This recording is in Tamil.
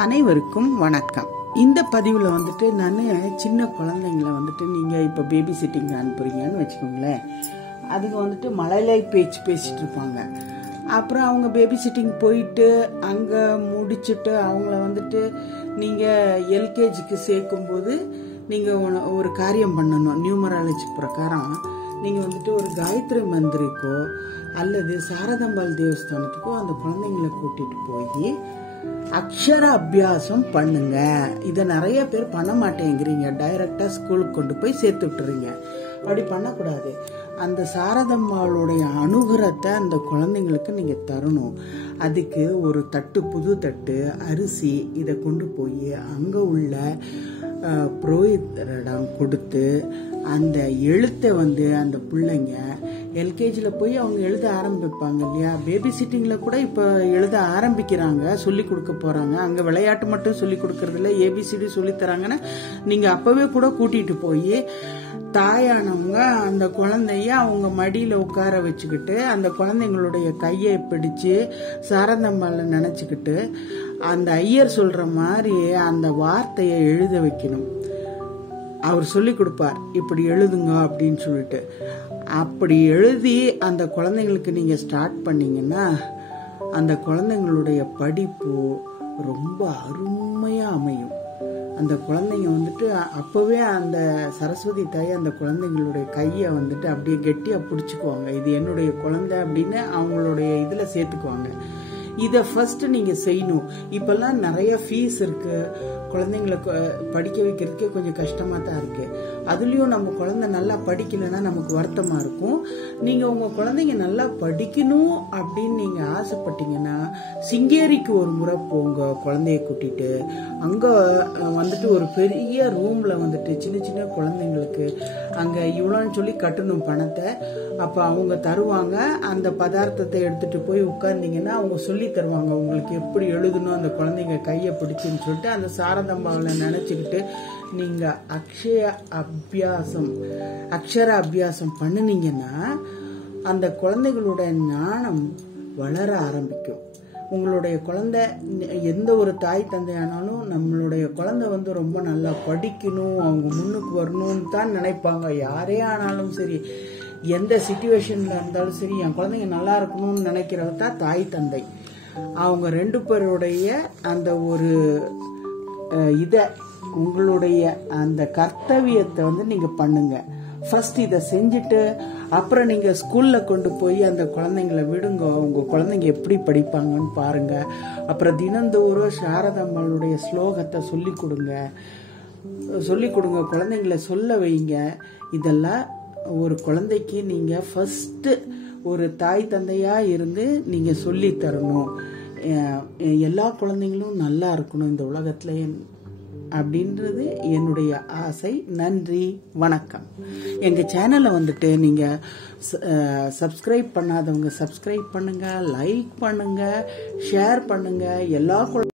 அனைவருக்கும் வணக்கம். இந்த பதிவில் வந்துட்டு நான் சின்ன குழந்தைங்களை வந்துட்டு நீங்கள் இப்போ பேபி சிட்டிங் அனுப்புறீங்கன்னு வச்சுக்கோங்களேன். அதுங்க வந்துட்டு மழலை பேச்சு பேசிட்டு இருப்பாங்க. அப்புறம் அவங்க பேபி சிட்டிங் போயிட்டு அங்கே முடிச்சுட்டு அவங்கள வந்துட்டு நீங்கள் எல்கேஜிக்கு சேர்க்கும்போது நீங்கள் ஒரு காரியம் பண்ணணும். நியூமராலஜி பிரகாரம் நீங்கள் வந்துட்டு ஒரு காயத்ரி மந்திரிக்கோ அல்லது சாரதாம்பாள் தேவஸ்தானத்துக்கோ அந்த குழந்தைங்களை கூட்டிட்டு போய் அக்ஷர அபியாசம் பண்ணுங்க. இதை நிறைய பேர் பண்ண மாட்டேங்கிறீங்க. டைரக்டா ஸ்கூலுக்கு கொண்டு போய் சேர்த்து விட்டுறீங்க. அப்படி பண்ணக்கூடாது. அந்த சாரதம்மாளுடைய அனுகிரகத்தை அந்த குழந்தைங்களுக்கு நீங்க தரணும். அதுக்கு ஒரு தட்டு, புது தட்டு, அரிசி இதை கொண்டு போய் அங்க உள்ள புரோகிதரிடம் கொடுத்து அந்த எழுத்தை அந்த பிள்ளைங்க எல்கேஜியில் போய் அவங்க எழுத ஆரம்பிப்பாங்க இல்லையா. பேபி சிட்டிங்கில் கூட இப்போ எழுத ஆரம்பிக்கிறாங்க, சொல்லி கொடுக்க போகிறாங்க. அங்கே விளையாட்டு மட்டும் சொல்லி கொடுக்கறதில்ல, ஏபிசிடி சொல்லித்தராங்கன்னா நீங்கள் அப்போவே கூட கூட்டிகிட்டு போய் தாயானவங்க அந்த குழந்தைய அவங்க மடியில் உட்கார வச்சுக்கிட்டு அந்த குழந்தைங்களுடைய கையை பிடிச்சு சாரதம்மால நினச்சிக்கிட்டு அந்த ஐயர் சொல்கிற மாதிரி அந்த வார்த்தையை எழுத வைக்கணும். அவர் சொல்லி கொடுப்பார், இப்படி எழுதுங்க அப்படின்னு சொல்லிட்டு. அப்படி எழுதி அந்த குழந்தைங்களுக்கு நீங்கள் ஸ்டார்ட் பண்ணீங்கன்னா அந்த குழந்தைங்களுடைய படிப்பு ரொம்ப அருமையாக அமையும். அந்த குழந்தைங்க வந்துட்டு அப்போவே அந்த சரஸ்வதி தாய் அந்த குழந்தைங்களுடைய கையை வந்துட்டு அப்படியே கெட்டியாக பிடிச்சிக்குவாங்க. இது என்னுடைய குழந்தை அப்படின்னு அவங்களுடைய இதில் சேர்த்துக்குவாங்க. இதை ஃபர்ஸ்ட் நீங்க செய்யணும். இப்பெல்லாம் நிறைய ஃபீஸ் இருக்கு. குழந்தைங்களை படிக்க வைக்கிறதுக்கே கொஞ்சம் கஷ்டமா தான் இருக்கு. அதுலயும் நம்ம குழந்தை நல்லா படிக்கலைன்னா நமக்கு வருத்தமா இருக்கும். நீங்க உங்க குழந்தைங்க நல்லா படிக்கணும் அப்படின்னு நீங்க ஆசைப்பட்டீங்கன்னா சிங்கேரிக்கு ஒரு முறை போங்க குழந்தைய கூட்டிட்டு. அங்க வந்துட்டு ஒரு பெரிய ரூம்ல வந்துட்டு சின்ன சின்ன குழந்தைங்களுக்கு அங்க இவ்வளோன்னு சொல்லி கட்டணும் பணத்தை. அப்ப அவங்க தருவாங்க. அந்த பதார்த்தத்தை எடுத்துட்டு போய் உட்கார்ந்தீங்கன்னா அவங்க சொல்லி தருவாங்க உங்களுக்கு எப்படி எழுதணும். அந்த குழந்தைங்க கையை பிடிச்சுன்னு சொல்லிட்டு அந்த சாரதம்பாவை நினைச்சுக்கிட்டு நீங்க அக்ஷர அபியாசம் பண்ணினீங்கன்னா அந்த குழந்தைகளோட ஞானம் வளர ஆரம்பிக்கும். உங்களுடைய குழந்தை எந்த ஒரு தாய் தந்தையானாலும் நம்மளுடைய குழந்தை ரொம்ப நல்லா படிக்கணும், அவங்க முன்னுக்கு வரணும்னு தான் நினைப்பாங்க. யாரே ஆனாலும் சரி, எந்த சிச்சுவேஷன்ல இருந்தாலும் சரி, என் குழந்தைங்க நல்லா இருக்கணும்னு நினைக்கிறவங்க தான் தாய் தந்தை. அவங்க ரெண்டு பேருடைய அந்த ஒரு உங்களுடைய அந்த கர்த்தவியத்தை நீங்க பண்ணுங்க. ஃபர்ஸ்ட் இதை செஞ்சுட்டு அப்புறம் நீங்க ஸ்கூல்ல கொண்டு போய் அந்த குழந்தைங்களை விடுங்க. உங்க குழந்தைங்க எப்படி படிப்பாங்கன்னு பாருங்க. அப்புறம் தினந்தோறும் சாரதம்மாளுடைய ஸ்லோகத்தை சொல்லி கொடுங்க. குழந்தைங்களை சொல்ல வைங்க. இதெல்லாம் ஒரு குழந்தைக்கு நீங்க ஃபர்ஸ்ட் ஒரு தாய் தந்தையா இருந்து நீங்க சொல்லி தரணும். எல்லா குழந்தைங்களும் நல்லா இருக்கணும் இந்த உலகத்துல அப்படின்றது என்னுடைய ஆசை. நன்றி, வணக்கம். எங்க சேனலை வந்துட்டு நீங்க சப்ஸ்கிரைப் பண்ணாதவங்க சப்ஸ்கிரைப் பண்ணுங்க, லைக் பண்ணுங்க, ஷேர் பண்ணுங்க. எல்லா